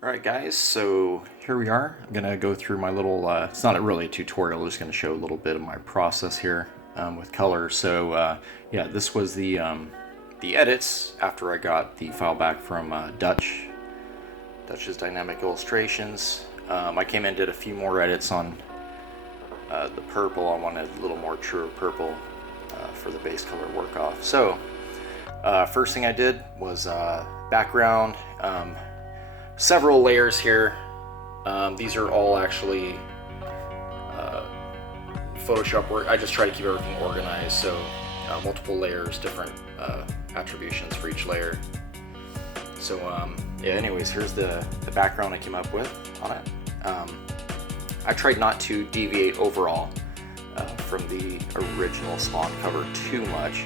Alright guys, so here we are. I'm going to go through my little, it's not really a tutorial, I'm just going to show a little bit of my process here with color. So yeah, this was the edits after I got the file back from Dutch's Dynamic Illustrations. I came in and did a few more edits on the purple. I wanted a little more truer purple for the base color work off. So first thing I did was background. Several layers here. These are all actually Photoshop work. I just try to keep everything organized, so multiple layers, different attributions for each layer. So yeah, anyways, here's the background I came up with on it. I tried not to deviate overall from the original Spawn cover too much.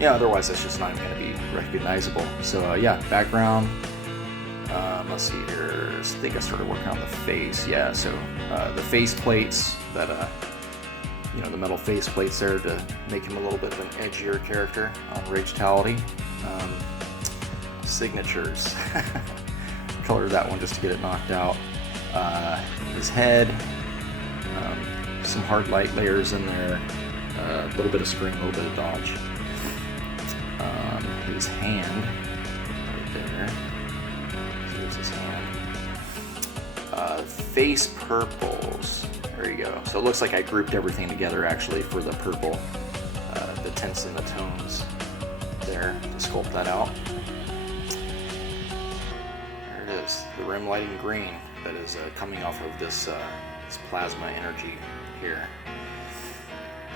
Yeah, otherwise it's just not even going to be recognizable. So yeah, background. Let's see here. I think I started working on the face. Yeah, so the face plates that you know, the metal face plates there to make him a little bit of an edgier character on Ragetality. Signatures. Colored that one just to get it knocked out. His head. Some hard light layers in there. A little bit of screen, a little bit of dodge. His hand right there. Here's his hand. Face purples. There you go. So it looks like I grouped everything together actually for the purple, the tints and the tones there to sculpt that out. There it is, the rim lighting green that is coming off of this plasma energy here.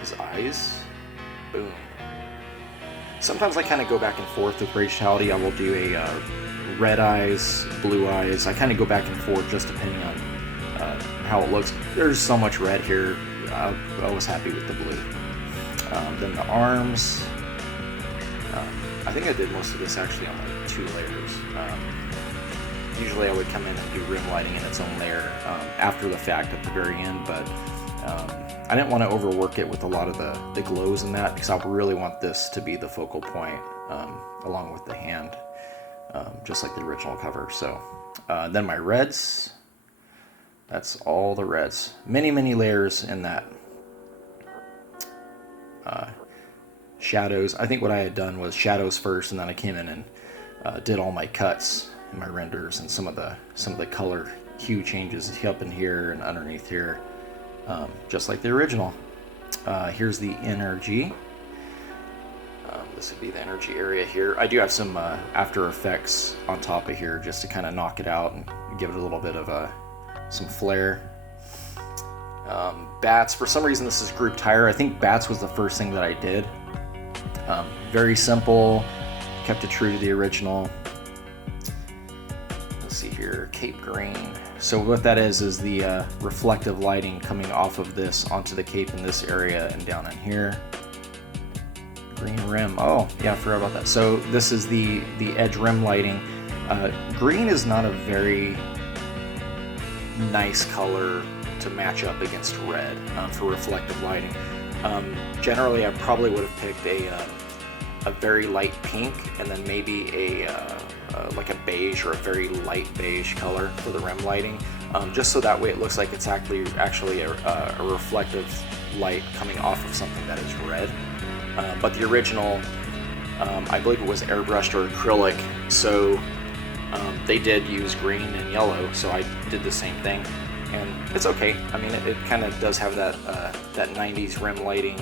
His eyes, boom. Sometimes I kind of go back and forth with Ragetality. I will do a red eyes, blue eyes. I kind of go back and forth just depending on how it looks. There's so much red here. I was happy with the blue. Then the arms. I think I did most of this actually on like 2 layers. Usually I would come in and do rim lighting in its own layer after the fact at the very end, but I didn't want to overwork it with a lot of the glows in that because I really want this to be the focal point along with the hand, just like the original cover. So then my reds, that's all the reds. Many layers in that. Shadows, I think what I had done was shadows first, and then I came in and did all my cuts and my renders and some of the color hue changes up in here and underneath here. Just like the original. Here's the energy. This would be the energy area here. I do have some After Effects on top of here just to kind of knock it out and give it a little bit of some flair. Bats, for some reason this is grouped higher. I think bats was the first thing that I did. Very simple, kept it true to the original. Let's see here, Cape Green. So what that is the reflective lighting coming off of this onto the cape in this area and down in here. Green rim. Oh, yeah, I forgot about that. So this is the edge rim lighting. Green is not a very nice color to match up against red for reflective lighting. Generally, I probably would have picked a very light pink and then maybe like a beige or a very light beige color for the rim lighting, just so that way it looks like it's actually a reflective light coming off of something that is red. But the original, I believe it was airbrushed or acrylic, so they did use green and yellow, so I did the same thing, and it's okay. I mean, it kind of does have that 90s rim lighting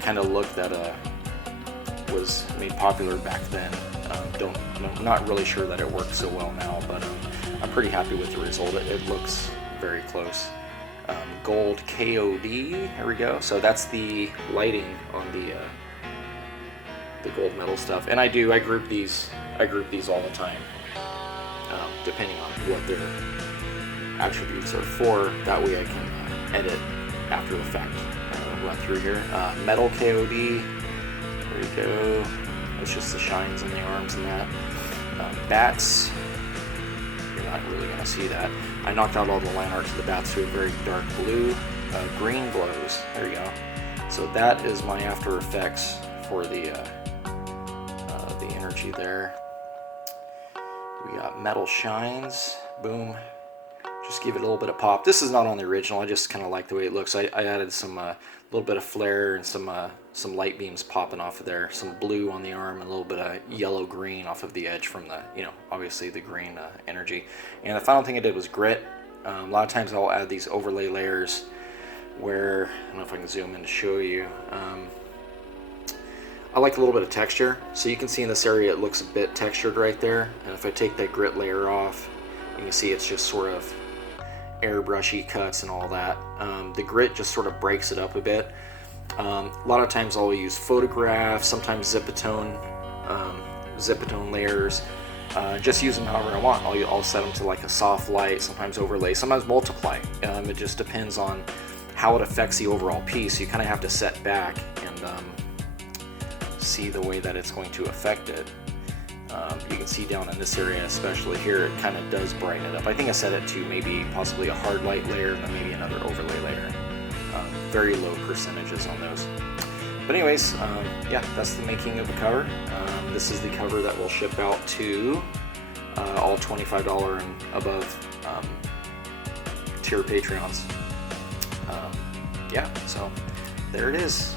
kind of look that was made popular back then. Not really sure that it works so well now, but I'm pretty happy with the result. It looks very close. Gold KOD, there we go. So that's the lighting on the gold metal stuff, and I group these all the time, depending on what their attributes are for. That way I can edit after the fact. Run through here. Metal KOD. There we go. It's just the shines in the arms and that. Bats, you're not really going to see that. I knocked out all the line art to the bats to a very dark blue. Green glows, there you go. So that is my After Effects for the energy there. We We got metal shines, boom. Just give it a little bit of pop. This is not on the original. I just kind of like the way it looks. I added some little bit of flare and some light beams popping off of there. Some blue on the arm and a little bit of yellow green off of the edge from the, you know, obviously the green energy. And the final thing I did was grit. A lot of times I'll add these overlay layers where, I don't know if I can zoom in to show you. I like a little bit of texture. So you can see in this area it looks a bit textured right there. And if I take that grit layer off, you can see it's just sort of airbrushy cuts and all that. The grit just sort of breaks it up a bit. A lot of times I'll use photographs, sometimes zipatone layers. Just use them however I want. I'll set them to like a soft light, sometimes overlay, sometimes multiply. It just depends on how it affects the overall piece. You kind of have to set back and see the way that it's going to affect it. You can see down in this area, especially here, it kind of does brighten it up. I think I set it to maybe possibly a hard light layer and then maybe another overlay layer. Very low percentages on those. But anyways, yeah, that's the making of the cover. This is the cover that will ship out to all $25 and above tier Patreons. Yeah, so there it is.